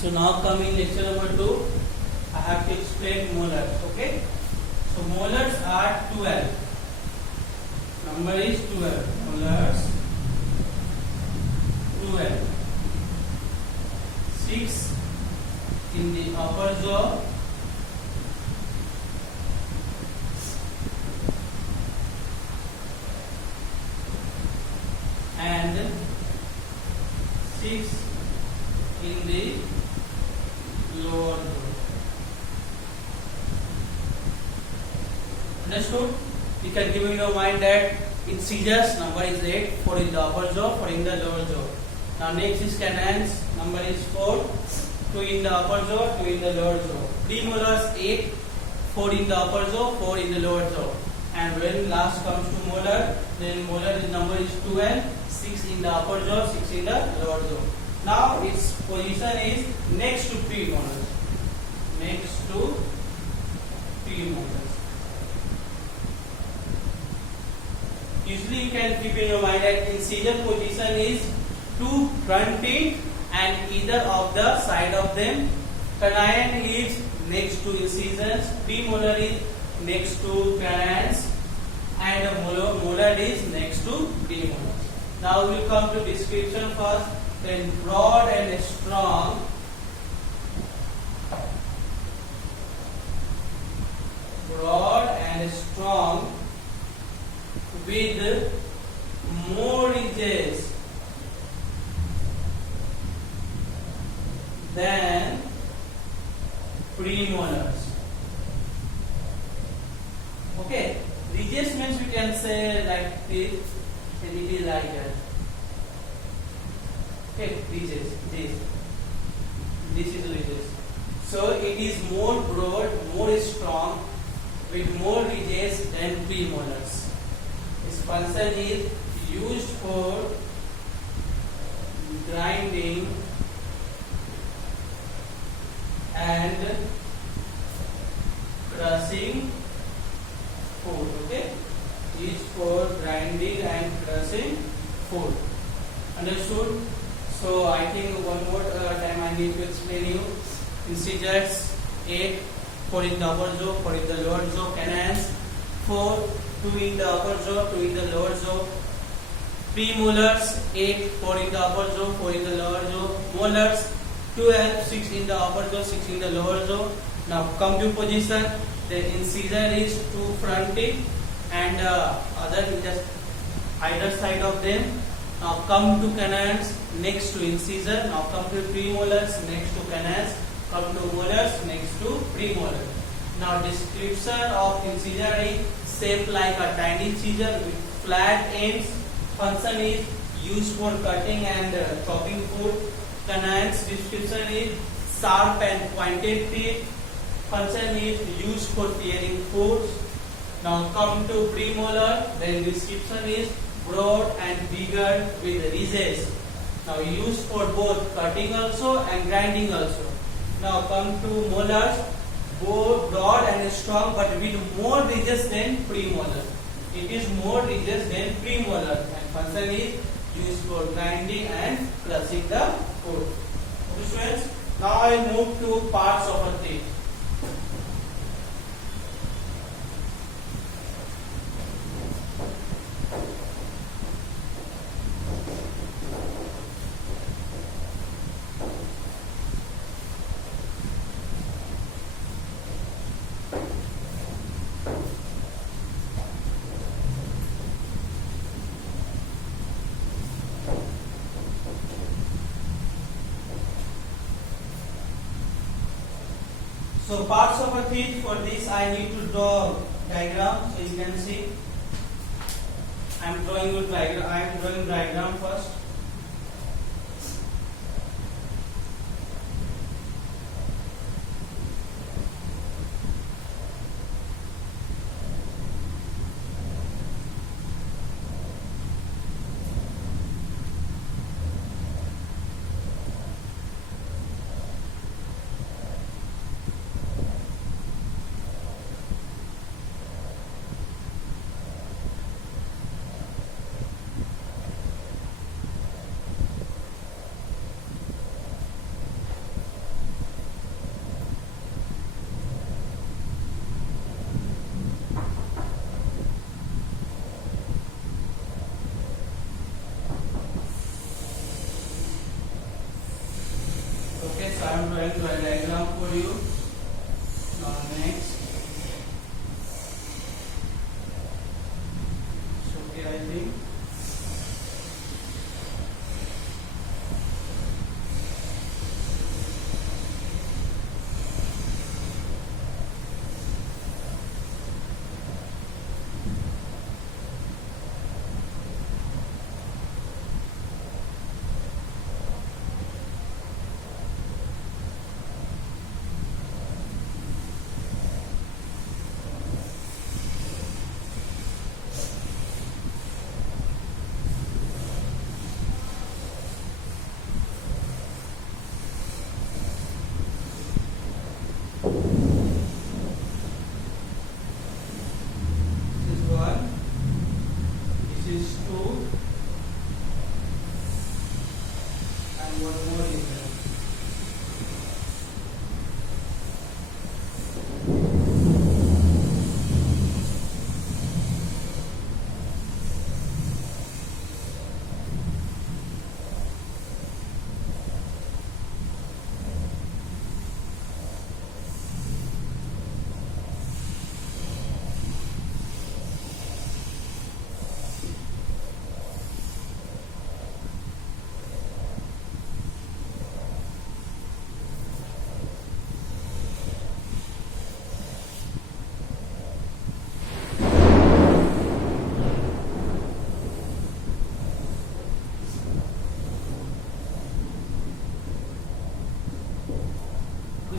So now coming lecture number 2, I have to explain molars. Okay. So molars are 12. Number is 12. Molars 12. 6 in the upper jaw. And 6 in the lower jaw. Understood? You can give in your mind that in seizures number is 8, 4 in the upper jaw, 4 in the lower jaw. Now next is canines, number is 4, 2 in the upper jaw, 2 in the lower jaw. Premolars 8, 4 in the upper jaw, 4 in the lower jaw. And when last comes to molar, then molar number is 12, 6 in the upper jaw, 6 in the lower jaw. Now its position is next to premolars. Next to premolars. Usually you can keep in your mind that incisor position is two front teeth and either of the side of them. Canine is next to incisors, premolar is next to canines, and molar is next to premolars. Now we will come to description first. Then broad and strong. Broad and strong with more ridges than premolars. Okay, ridges means we can say like this, and it is like that. Okay, ridges, this is ridges. So it is more broad, more strong, with more ridges than premolars. Its function is used for grinding and crushing food. Okay, used for grinding and crushing food. Understood? So I think one more time I need to explain you. Incisors 8, 4 in the upper jaw, 4 in the lower jaw. Canines 4, 2 in the upper jaw, 2 in the lower jaw. Premolars 8, 4 in the upper jaw, 4 in the lower jaw. Molars 12, 6 in the upper jaw, 6 in the lower jaw. Now come to position. The incisor is 2 front teeth and other just either side of them. Now come to canines next to incisor. Now come to premolars next to canines. Come to molars next to premolars. Now description of incisor is shaped like a tiny incisor with flat ends. Function is used for cutting and chopping food. Canines description is sharp and pointed teeth. Function is used for tearing food. Now come to premolar. Then description is broad and bigger with ridges. Now used for both cutting also and grinding also. Now come to molars. Both broad and strong, but with more ridges than premolar. It is more ridges than premolar, and function is used for grinding and crushing the food. Okay, students. Now I will move to parts of a teeth. So parts of a teeth, for this I need to draw diagram. So you can see I am drawing diagram first. So I am drawing the diagram for you. Now next. So okay, I think.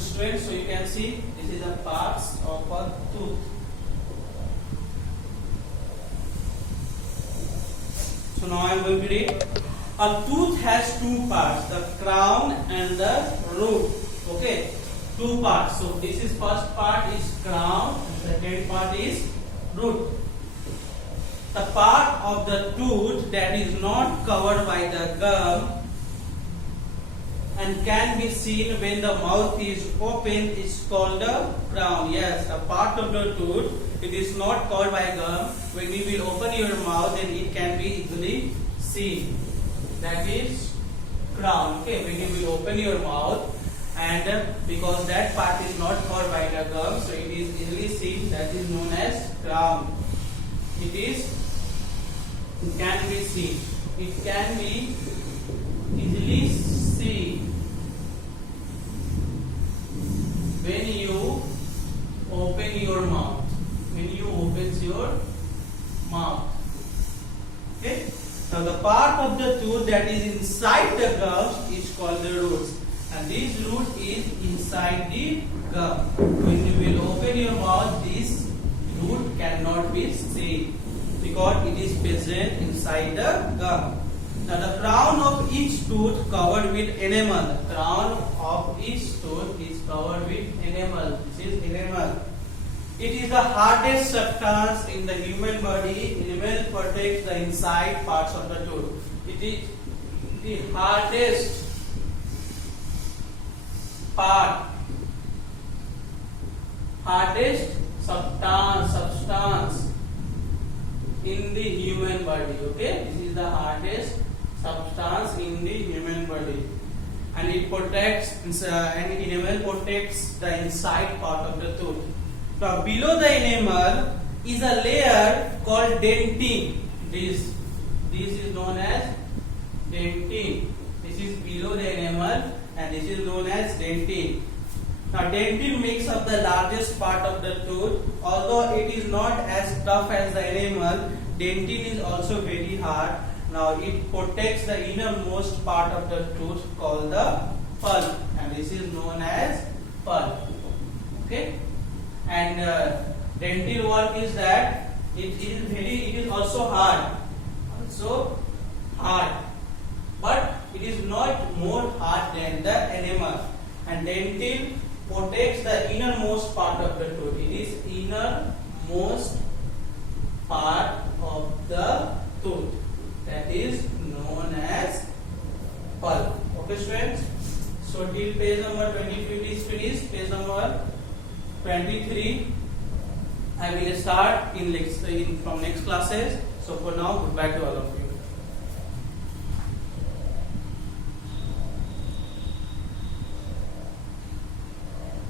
Students, so you can see this is the parts of a tooth. So now I am going to read. A tooth has two parts, the crown and the root. Okay, two parts. So this is first part is crown and second part is root. The part of the tooth that is not covered by the gum and can be seen when the mouth is open is called the crown. Yes, a part of the tooth, it is not covered by gum. When you will open your mouth, then it can be easily seen. That is crown. Okay, when you will open your mouth, and because that part is not covered by the gum, so it is easily seen. That is known as crown. It can be seen. It can be easily seen when you open your mouth. When you open your mouth. Okay. Now the part of the tooth that is inside the gums is called the roots, and this root is inside the gum. When you will open your mouth, this root cannot be seen because it is present inside the gum. Now the crown of each tooth covered with enamel. The crown of each tooth is covered with enamel. This is enamel. It is the hardest substance in the human body. Enamel protects the inside parts of the tooth. It is the hardest part, hardest substance in the human body. Okay, this is the hardest substance in the human body, and it protects and enamel protects the inside part of the tooth. Now below the enamel is a layer called dentin. This is known as dentin. This is below the enamel and this is known as dentin. Now dentin makes up the largest part of the tooth. Although it is not as tough as the enamel, dentin is also very hard. Now it protects the innermost part of the tooth called the pulp, and this is known as pulp. Okay, and dentin work is that it is also hard, but it is not more hard than the enamel. And dentin protects the innermost part of the tooth. It is innermost part of the tooth that is known as pulp. Okay, students. So till page number 23 is finished. Page number 23 I will start from next classes. So for now, goodbye to all of you.